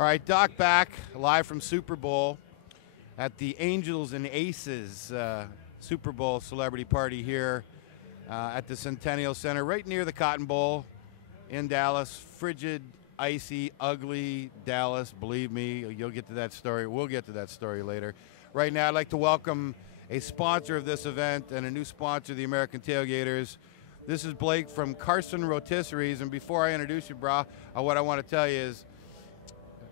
All right, Doc back live from Super Bowl at the Angels and Aces Super Bowl celebrity party here at the Centennial Center, right near the Cotton Bowl in Dallas. Frigid, icy, ugly Dallas. Believe me, you'll get to that story. We'll get to that story later. Right now, I'd like to welcome a sponsor of this event and a new sponsor, the American Tailgaters. This is Blake from Carson Rotisseries, and before I introduce you, brah, what I want to tell you is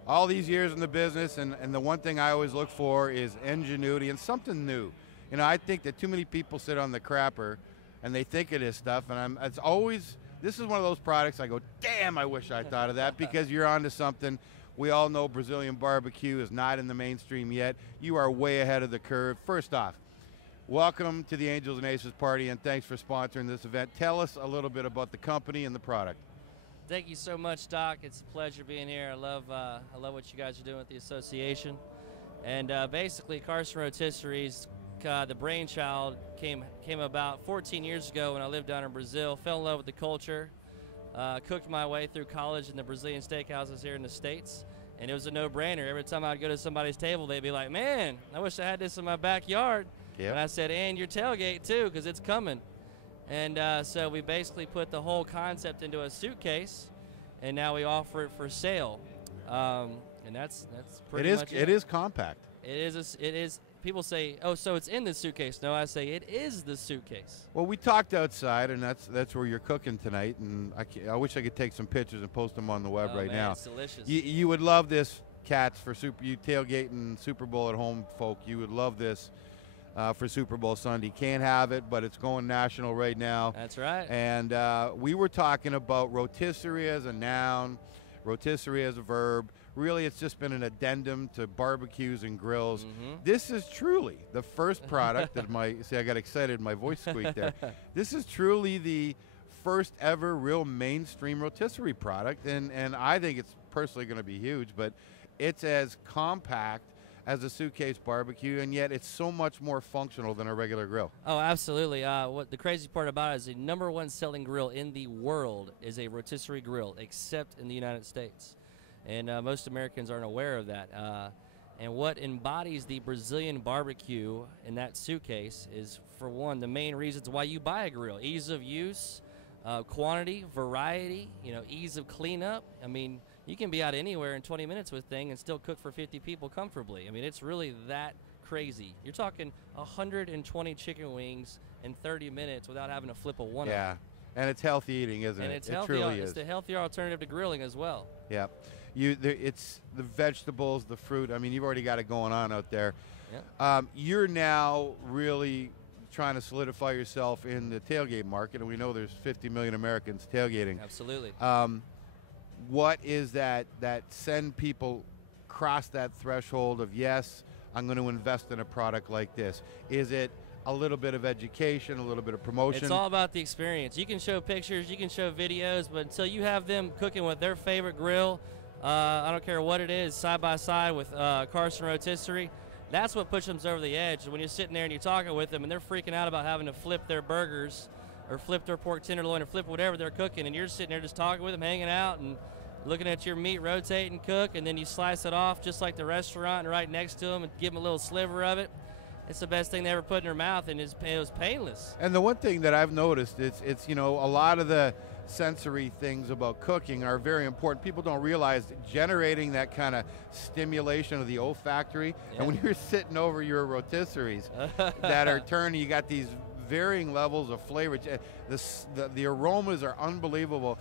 all these years in the business, and the one thing I always look for is ingenuity and something new. You know, I think that too many people sit on the crapper and they think of this stuff, and this is one of those products I go, damn, I wish I thought of that, because you're onto something. We all know Brazilian barbecue is not in the mainstream yet. You are way ahead of the curve. First off, welcome to the Angels and Aces party, and thanks for sponsoring this event. Tell us a little bit about the company and the product. Thank you so much, Doc. It's a pleasure being here. I love what you guys are doing with the association. And basically, Carson Rotisserie's the brainchild came about 14 years ago when I lived down in Brazil. Fell in love with the culture. Cooked my way through college in the Brazilian steakhouses here in the States, and it was a no-brainer. Every time I'd go to somebody's table, they'd be like, "Man, I wish I had this in my backyard." Yep. And I said, "And your tailgate too, because it's coming." And so we basically put the whole concept into a suitcase, and now we offer it for sale. And that's pretty much it. It is compact. It is. People say, "Oh, so it's in the suitcase." No, I say it is the suitcase. Well, we talked outside, and that's where you're cooking tonight. And I wish I could take some pictures and post them on the web right now. It's delicious. You would love this, Cats, for you tailgating Super Bowl at home folk. You would love this. For Super Bowl Sunday. Can't have it, but it's going national right now. That's right. And we were talking about rotisserie as a noun, rotisserie as a verb. Really, it's just been an addendum to barbecues and grills. Mm-hmm. This is truly the first product that see, I got excited, my voice squeaked there. This is truly the first ever real mainstream rotisserie product, and I think it's personally going to be huge, but it's as compact as a suitcase barbecue, and yet it's so much more functional than a regular grill. Oh, absolutely. What the crazy part about it is the #1 selling grill in the world is a rotisserie grill, except in the United States. And most Americans aren't aware of that. And what embodies the Brazilian barbecue in that suitcase is, for one, the main reasons why you buy a grill: ease of use, quantity, variety, ease of cleanup. I mean, you can be out anywhere in 20 minutes with thing and still cook for 50 people comfortably. I mean, it's really that crazy. You're talking 120 chicken wings in 30 minutes without having to flip a one. Yeah, and it's healthy eating, isn't it? And it's it healthy. Truly it's is. the healthier alternative to grilling as well. Yeah, it's the vegetables, the fruit. I mean, you've already got it going on out there. Yeah. You're now really trying to solidify yourself in the tailgate market, and we know there's 50 million Americans tailgating. Absolutely. What is that send people cross that threshold of, yes, I'm going to invest in a product like this? Is it a little bit of education, a little bit of promotion? It's all about the experience. You can show pictures, you can show videos, but until you have them cooking with their favorite grill, I don't care what it is, side by side with Carson Rotisserie, that's what pushes them over the edge. When you're sitting there and you're talking with them and they're freaking out about having to flip their burgers or flip their pork tenderloin or flip whatever they're cooking, and you're sitting there just talking with them, hanging out and looking at your meat rotate and cook, and then you slice it off just like the restaurant and right next to them and give them a little sliver of it. It's the best thing they ever put in their mouth, and it was painless. And the one thing that I've noticed, it's a lot of the sensory things about cooking are very important. People don't realize generating that kind of stimulation of the olfactory. Yeah. And when you're sitting over your rotisseries that are turning, you got these varying levels of flavor. The aromas are unbelievable.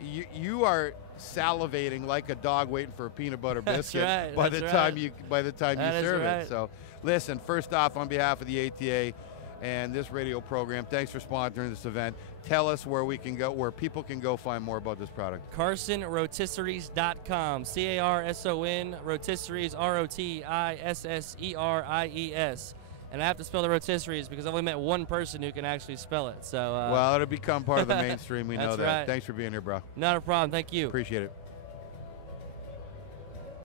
You are salivating like a dog waiting for a peanut butter biscuit. That's right. by the time you serve it. So listen, first off, on behalf of the ATA and this radio program, thanks for sponsoring this event. Tell us where we can go, where people can go find more about this product. CarsonRotisseries.com. CARSON Rotisseries, ROTISSERIES. And I have to spell the rotisseries because I've only met one person who can actually spell it. So well, it'll become part of the mainstream. We know that. Right. Thanks for being here, bro. Not a problem. Thank you. Appreciate it.